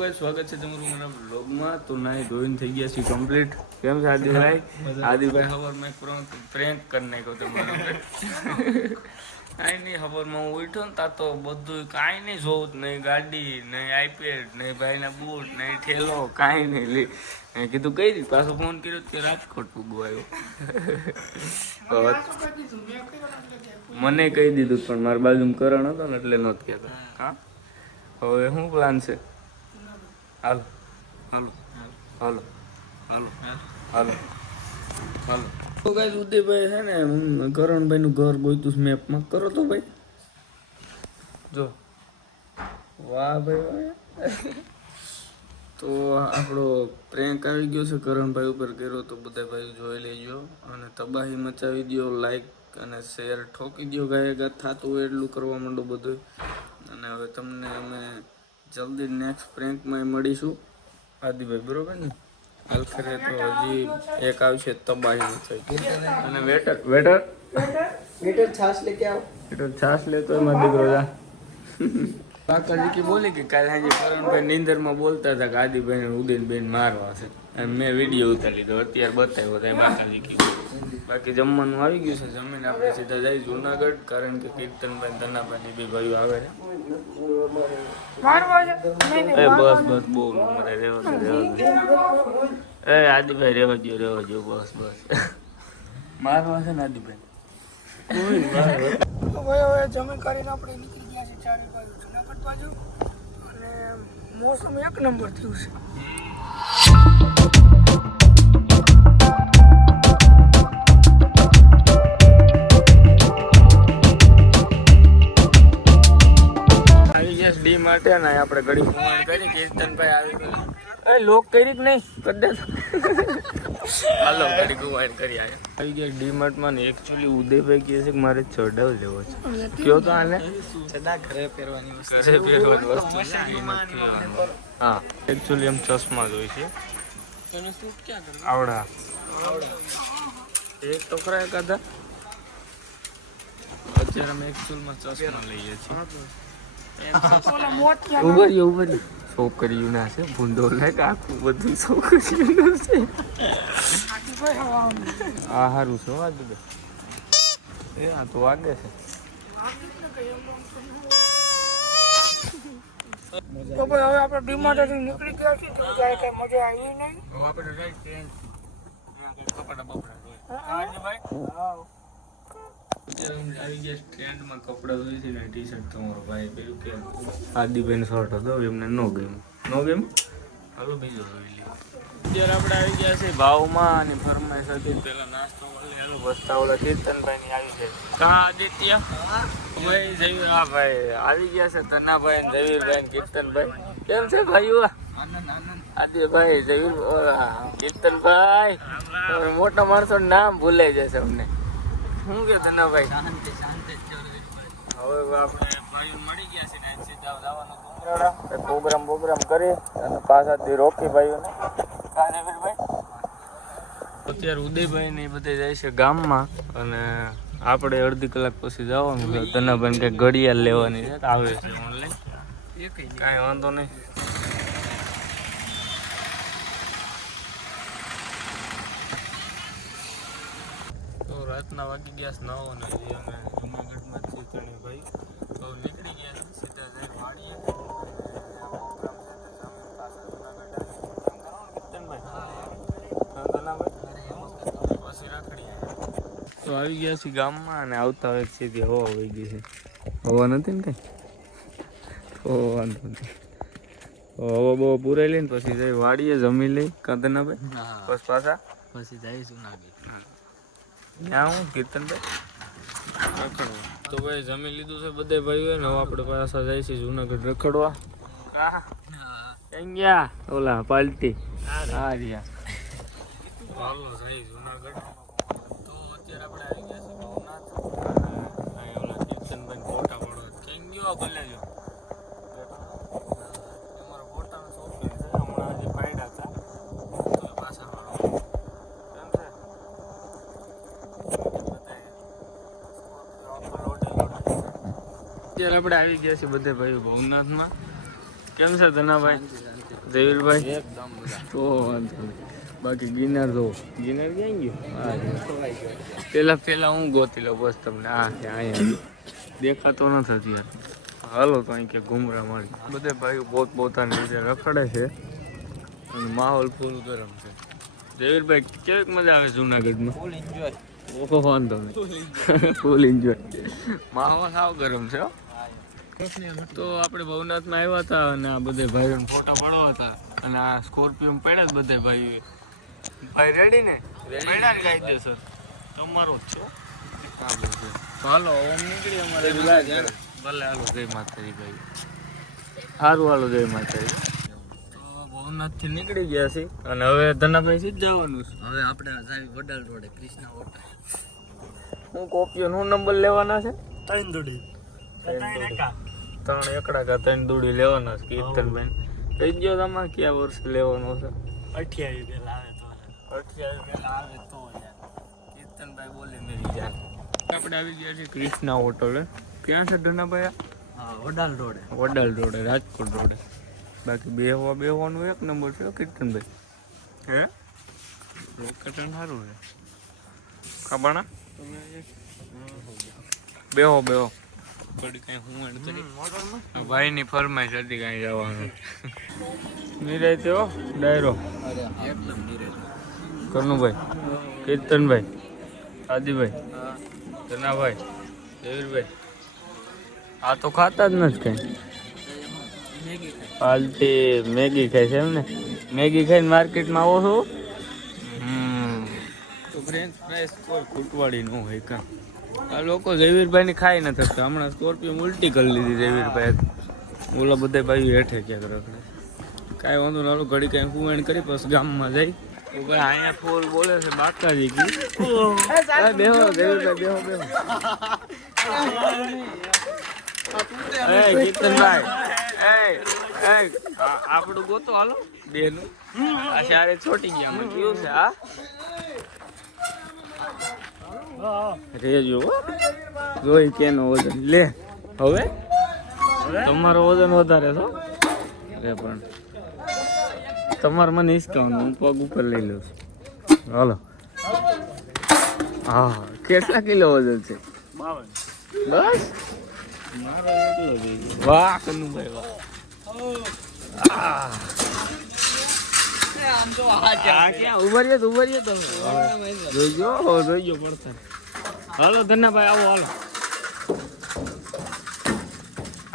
Guys, સ્વાગત છે તમારું મારા બ્લોગમાં. તો નાઈ ધોઈને થઈ ગયા છે કમ્પ્લીટ. કેમ છે આદિભાઈ? આદિભાઈ ખબરમાં પ્રેન્ક કરી નાખ્યો તમારો. કાંઈ નહીં, ખબરમાં હું ઉઠ્યો ને તા તો બધું કાંઈ નહીં જોવું જ નહીં. ગાડી નહીં, આઈપેડ નહીં, ભાઈના બૂટ નહીં, ઠેલો કાંઈ નહીં. લે મેં કીધું કઈ રીતે પાછો ફોન કર્યો કે રાજકોટ પૂગવા આવ્યો. મને કહી દીધું પણ મારી બાજુમાં કરણ હતો ને એટલે નહોતું કહેતા. હા, હવે શું પ્લાન છે? હાલો હાલો હાલો હાલો હાલો હાલો. તો ગાઈસ ઉદયભાઈ છે ને કરણભાઈનું ઘર ગોઈતું મેપમાં કરો તો ભાઈ. જો વાહ ભાઈ વાહ. તો આપણો પ્રેન્ક આવી ગયો છે કરણભાઈ ઉપર કર્યો તો બધા ભાઈ જોઈ લેજો અને તબાહી મચાવી દો. લાઈક અને શેર ઠોકી દો. ગાયગા થતું હોય એટલું કરવા માંડો બધું. અને હવે તમને અમે જલ્દી નેક્સ્ટ પ્રેન્કમાં મળીશું આદિભાઈ, બરોબર ને? આખરે તો હજી એક આવશે તબાહી મચાવી. અને વેટર વેટર વેટર છાશ લેકે આવો. વેટર છાશ લેતો એમાં દીકરો જા. કાકાજી બોલી કે કાલે હાજી કરણભાઈ નીંદરમાં બોલતા હતા કે આદિભાઈ ને ઉદયનભાઈ મારવા છે. અને મેં વિડીયો ઉતારી લીધો, અત્યારે બતાવ્યો હતા બાકાજી કીધું. બાકી જમવાનું આવી ગયું છે. જમીને આપણે સીધા જાય જુનાગઢ, કારણ કે કીર્તનભાઈ ધનાભાઈ બે ભાઈઓ આવે છે. બસ બસ બહુ મરે રેવા દો. એ આદિભાઈ રેવા દો બસ બસ. મારવા છે ને આદિભાઈ. હવે જમીન કરીને આપણે નીકળી ગયા છે ચારી બાજુ જુનાગઢ બાજુ. અને મોસમ એક નંબર થયું છે. ડી માટે ને આપણે ઘડી ફોન કરી કીર્તનભાઈ આવી ગયો. એ લોક કરી કે નહીં કરી દે. હાલો ઘડી ગુવાડ કરી આવી ગયા ડી માર્ટમાં ને. એકચ્યુઅલી ઉદયભાઈ કહે છે કે મારે ચડાવ લેવો છે. કયો તો આને ચડા ઘરે પહેરવાની વસ્તુ છે. હા, એકચ્યુઅલી એમ ચશ્મા જ હોય છે. આવડા એક ટોકરા એકાદા. અત્યારે અમે એકચ્યુઅલમાં ચશ્મા લઈએ છીએ. છોકરીઓ ના છે ભૂંડો લાગે આખું બધું છોકરીઓ છે. આ સારું છે વાત દે. એ આ તો વાગે છે. તો ભાઈ હવે આપણે ડીમાર્ટ નીકળી ગયા છીએ. તો જાય કઈ મજા આવી નહીં. હવે આપણે રાઈટ ટ્રેન કપડા બપડા આવી ગયા સ્ટેન્ડમાં કપડા ધોઈ છે ને. ટી શર્ટ તમારો ભાઈ પેલું કે આદિભાઈ શર્ટ હતો એમને નો ગમ્યું. હાલો બીજો ધોઈ લે. અત્યારે આપણે આવી ગયા છે ભાવમાં અને ફરમાઈશ હતી પેલા નાસ્તો મળી. બસ્તા ઓલા કીર્તનભાઈ ની આવી છે. કા આદિત્ય ભાઈ જયવીર. હા ભાઈ આવી ગયા છે ધનાભાઈ ને જયવીરભાઈ ને કીર્તનભાઈ. કેમ છે ભાઈઓ? આદિભાઈ જયવીર કીર્તનભાઈ મોટા માણસો નામ ભૂલાઈ જશે અમને. શું કે ધનાભાઈ? શાંતિ શાંતિ. હવે આપણે ભાઈઓ મળી ગયા છે ને સીધા જવાનું ડુંગરાળા. પ્રોગ્રામ કરી અને પાછાથી રોકી ભાઈઓને. અત્યારે ઉદયભાઈ ને બધા જાય છે ગામમાં અને આપણે અડધી કલાક પછી જવાનું છે. ધનાભાઈ કઈ ઘડિયાળ લેવાની છે આવે છે ઓનલાઈન. કાંઈ વાંધો નહીં. રાતના વાગી ગયા 9 અને અમે જુનાગઢમાં છીએ ત્રણે ભાઈ. તો નીકળી ગયા છે સીધા જઈને વાડીએ. તો આવી ગયા છીએ ગામમાં અને આવતા હોય સીધી હવા વહી ગઈ છે. હવા નથી ને કઈ તો વાંધો નહીં. હવા બહુ પૂરાઈ લઈને પછી જઈ વાડીએ જમી લઈ કાંતના ભાઈ. બસ પાછા પછી જાય જુનાગઢ. ત્યાં હું કીર્તનભાઈ રખડવા. તો ભાઈ જમી લીધું છે બધે ભાઈઓ ને. હવે આપણે પાછા જાય છે જુનાગઢ રખડવા. ગયા ઓલા પાલટી હા રહ્યા. ચાલો જાય જુનાગઢ. તો અત્યારે આપણે આવી ગયા છે ભવનાથ. ઓલા કીર્તનભાઈ ફોટા પડવા ક્યાં ગયો ભલે જો તમારો ફોટાનો શોખ છે. હમણાં હજી પાડ્યા હતા તો પાછા અત્યારે આપણે આવી ગયા છીએ બધે ભાઈ ભવનાથમાં. કેમ છે ધનાભાઈ જયવીરભાઈ? તો વાંધો નહીં. બાકી ગિરનાર જો ગિરનાર ક્યાં ગયો? પેલા હું ગોતી લઉં બસ તમને. અહીંયા દેખાતો નથી અત્યારે. હાલો તો અહીં કે ઘુમરા મારી બધે ભાઈ પોતાની રીતે રખડે છે અને માહોલ ફૂલ ગરમ છે. જયવીરભાઈ કેવી મજા આવે જુનાગઢમાં? Full enjoy. ઓહો વાંધો નહીં, ફૂલ એન્જોય. માહોલ સાવ ગરમ છે હો. તો આપણે ભવનાથમાં આવ્યા હતા અને આ બધે ભાઈઓને ફોટા પાડવા હતા અને આ સ્કોર્પિયો પડ્યા જ બધે ભાઈ. ભાઈ રેડી ને? પડ્યા જ કાયદેસર તમારો જ છો. હાલો હવે નીકળી અમારે ભલે. હાલો જય માતાજી ભાઈ. સારું હાલો જય માતાજી. ભવનાથથી નીકળી ગયા છે અને હવે ધનાભાઈ થી જ જવાનું છે. હવે આપણે જાવી વડાલ રોડે કૃષ્ણા હોટલ. હું કોપીઓ નો નંબર લેવાના છે? 3 દોડી 3 એકડા કા 3 દોડી લેવાના છે. કીર્તનભાઈ કહી દો તમારે કયા વર્ષે લેવાનો છે? 28 પેલા આવે તો 28 પેલા આવે તો કીર્તનભાઈ બોલે મેરી જાન. આપણે આવી ગયા છીએ કૃષ્ણા હોટલ. ક્યાં છે ધનાભાઈ? હા વડાલ રોડે. વડાલ રોડે, રાજકોટ રોડે. બાકી બેહવાનું એક નંબર છે કીર્તનભાઈ. હે લોકેશન સારું છે ખબાણા. બેહો થોડી કઈ હું ભાઈ ની ફરમાઈશ હતી કઈ જવાનું. નિરાય હો ડાયરો એકદમ ધીરે કનુભાઈ, કીર્તનભાઈ, આદિભાઈ, ધનાભાઈ, જયવીરભાઈ. આ તો ખાતા જ નથી કઈ. પાલટી મેગી ખાય છે એમ ને? મેગી ખાઈને માર્કેટમાં આવો છો? તો ફ્રેન્ચ ફ્રાઈસ કોઈ ખૂટવાડી ન હોય કાં. આ લોકો જયવીરભાઈની ખાઈ નથી શકતા. હમણાં સ્કોર્પિયો ઉલટી કરી લીધી જયવીરભાઈ. ઓલા બધા ભાઈ હેઠે ક્યાંક રખડે. કાંઈ વાંધો ના, ઘડી કાંઈ કુવેણ કરી પછી ગામમાં જાય. ભાઈ અહીંયા ફૂલ બોલે છે બાકાજી કી. બેહો જયવીરભાઈ બેહો. કીર્તનભાઈ આપણું ગોતો હાલો બેનું. આ સારે છોટી ગયા મને કેવું છે આ રેજો જોઈ કેનો વજન લે. હવે તમારો વજન વધારે છો રે પણ તમારે મને હિસકાવાનું, હું પગ ઉપર લઈ લઉં છું. હાલો. હા કેટલા કિલો વજન છે? 52. બસ વાહ કનુભાઈ વાહ. ઉભરીએ તમે જોઈજો પડતા. હાલો ધનાભાઈ આવો હાલો.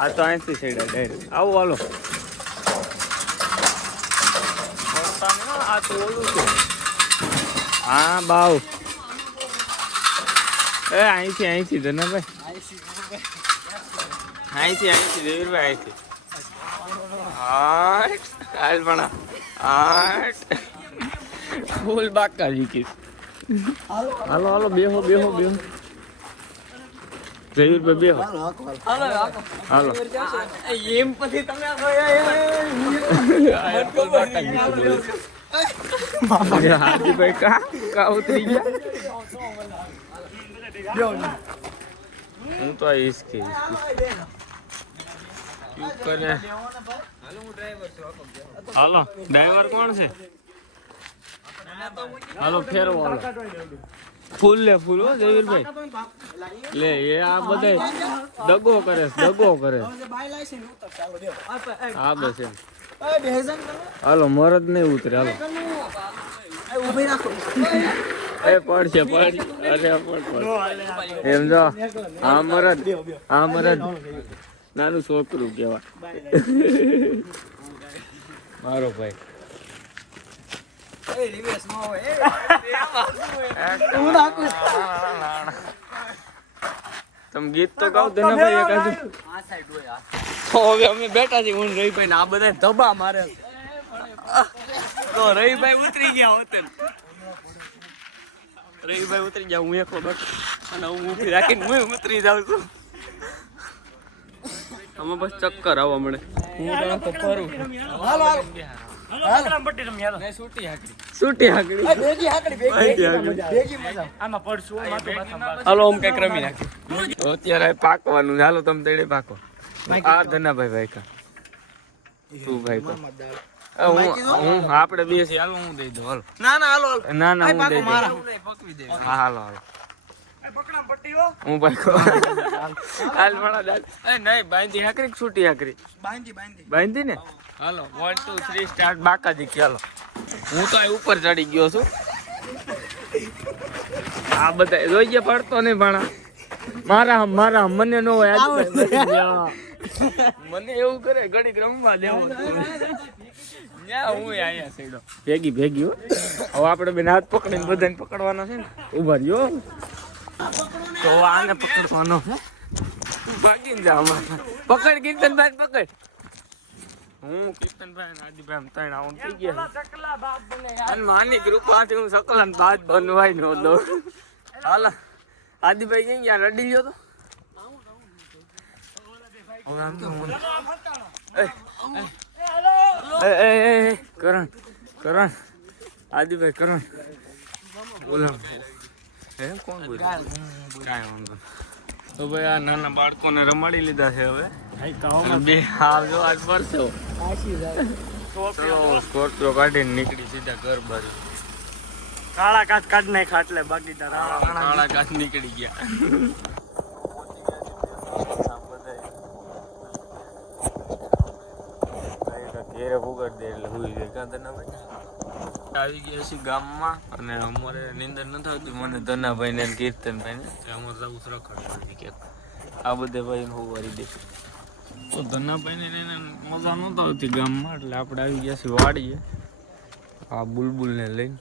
આ તો અહીંથી સાઈડ ડાયરેક્ટ આવો હાલો. આ તો ઓલું છે. હા બાવ અહીંથી ધનાભાઈ અહીંથી જયવીરભાઈ અહીંથી હાલ પણ ફૂલ બાકાજી કી. હાલો બેહો જયવીરભાઈ બેહો. હાલો એમ પછી તમે હાર્દિકભાઈ કા ઉતરી ગયા. હું તો આવીશ કે કરે. હાલો ડ્રાઈવર કોણ છે? હાલો ફેરવો હાલો. ફૂલ હો જયવીરભાઈ લે. એ આ બધા દગો કરે. હા બસ એમ. હાલો મરદ નહીં ઉતરે. હાલો એ પડશે. અરે એમ જો આ મરદ નાનું છોકરું કેવા મારો ભાઈ. તમે ગીત તો ગાવ ધનાભાઈ એકાદું. હવે અમે બેઠા છીએ હું રહીભાઈ ને આ બધા ધબા મારે તો રહીભાઈ ઉતરી ગયા હોત. રહીભાઈ ઉતરી ગયા, હું એકલો બેઠો અને હું ઊભી રાખીને હું ઉતરી જાઉં છું. અમે બસ ચક્કર આવવા મળે. હું તો ફરું. હાલો આમ કઈક રમી નાખી. અત્યારે પાકવાનું. હાલો તમે તેડે પાકો. આ ધનાભાઈ ભાઈ કા તું ભાઈ કહો. હું આપણે બે છીએ, હાલો હું દઈ દઉં, હાલો. ના ના હાલો હાલો. ના ના હું દઈ દઉં. પકવી દે. હા હાલો હાલો પકડા પટ્ટી હો. હું ભાઈ કહો. હાલ ભણા દાદ. એ નહીં બાંધી હાકરી કે છૂટી હાકરી બાંધી. બાંધી ને. હાલો 1 2 3 સ્ટાર્ટ બાકાજી ચાલો. હું તો અહીં ઉપર ચડી ગયો છું. આ બધા જોઈ ગયા પડતો નહીં ભણા. મારા મને ન હોય મને એવું કરે ઘડીક રમવા દેવો ન્યા હું અહીંયા સઈડો ભેગી હો. હવે આપણે બેન હાથ પકડીને બધાને પકડવાનો છે ને. ઉભા રહ્યો તો આને પકડવાનો છે. ભાગીને જા અમારે પકડ કીર્તનભાઈ પકડ. હું કીર્તનભાઈ ને આદિભાઈ ત્રણ આવું થઈ ગયા અને માની કૃપાથી હું સકલા ને બાદ બનવાય નો દો. હાલ આદિભાઈ ક્યાં ગયા રડી લ્યો તો. હવે આમ તો કરણ આદિભાઈ કરણ બોલા હે કોણ બોલ કાંઈ વાંધો. તો ભાઈ આ નાના બાળકોને રમાડી લીધા છે હવે. બે હાલ જો આજ પરસો સ્કોર્પિયો કાઢીને નીકળી સીધા ઘર બાજુ. કાળા કાચ કાઢ નાખ એટલે બાકી તારા કાળા કાચ નીકળી ગયા. ઘેરે ઉગાડ દે એટલે હુઈ જાય કાં તને ભાઈ. આવી ગયા છીએ ગામમાં અને અમારે નીંદર નથી આવતી મને ધનાભાઈ ને કીર્તનભાઈ ને અમારે જવું રખડવા કે આ બધે ભાઈ હું વારી દે. તો ધનાભાઈ ને મજા નહોતી આવતી ગામમાં એટલે આપણે આવી ગયા છીએ વાડીએ આ બુલબુલ ને લઈને.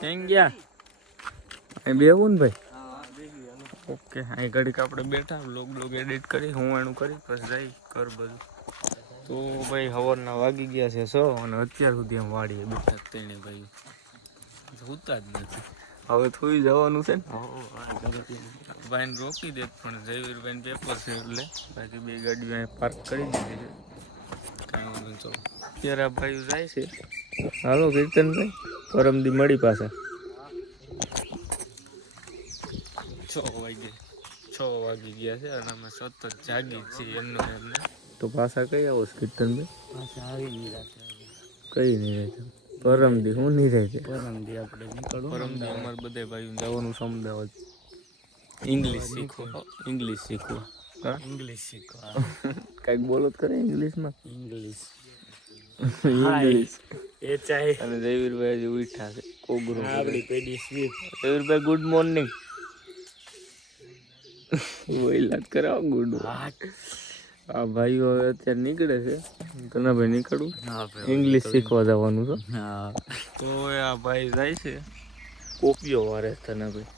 ક્યાં ગયા અહીં બેવું ને ભાઈ. ઓકે અહીં ઘડીક આપણે બેઠા બ્લોગ એડિટ કરી હું એનું કરી પછી જઈ કર બધું. તો ભાઈ સવારના વાગી ગયા છે 6 અને અત્યાર સુધી આમ વાડીએ બેઠા તેને ભાઈ હોતા જ નથી. હવે થોઈ જવાનું છે ને ભાઈને રોકી દે પણ જયવીરભાઈ પેપર છે એટલે બાકી બે ગાડીઓ અહીંયા પાર્ક કરી દીધી છે. કાંઈ વાંધો નહીં ચલો અત્યારે આ ભાઈ જાય છે. હાલો કીર્તનભાઈ પરમદી મળી પાછા 6 વાગી ગયા છે અને અમે સતત જાગી છીએ એમને. તો પાછા કઈ આવો કીર્તનભાઈ? પાછા આવી ગયા કઈ નહીં રહે પરમદી હું નહીં રહે છે. પરમદી આપણે નીકળવું. પરમદી અમારે બધે ભાઈ જવાનું છે અમદાવાદ. ઇંગ્લિશ શીખવા ઇંગ્લિશ શીખવા કઈક બોલો જ કરે ઇંગ્લિશમાં. ઇંગ્લિશ એ ચાહે અને જયવીરભાઈ હજી ઉઠ્યા છે કોગરો આપણી પેઢી સ્વીપ. જયવીરભાઈ ગુડ મોર્નિંગ વહીલાત કરાવો ગુડ. આ ભાઈઓ હવે અત્યારે નીકળે છે તને ભાઈ નીકળવું ઇંગ્લિશ શીખવા જવાનું છે. હા તો આ ભાઈ જાય છે કોપીઓ વારે તને ભાઈ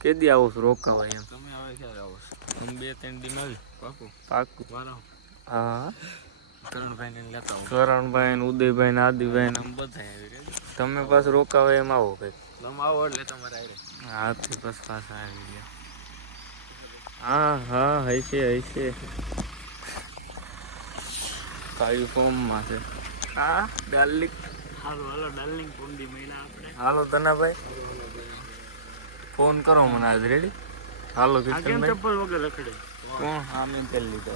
કેદી આવો છો રોકાવાય એમ. તમે હવે ક્યારે આવો છો? અમે 2-3 દિન આવી પાકું પાકું. હા કરણભાઈ ને લેતા આવો. કરણભાઈ ને ઉદયભાઈ ને આદિભાઈ ને બધા આવી રહ્યા. તમે પાછું રોકાવાય એમ આવો કંઈક. તમે આવો એટલે તમારે આવી હાથી બસ પાછા આવી ગયા. હા હશે કઈ ફોર્મમાં છે. હા ડાર્લિંગ હાલો ડાર્લિંગ કુંડી મહિના આપણે. હાલો ધનાભાઈ ફોન કરો મને આજ રેડી. હાલો આ કેમ કીર્તનભાઈ ચપ્પલ વગર રખડે? કોણ હા મેં તેલ લીધો.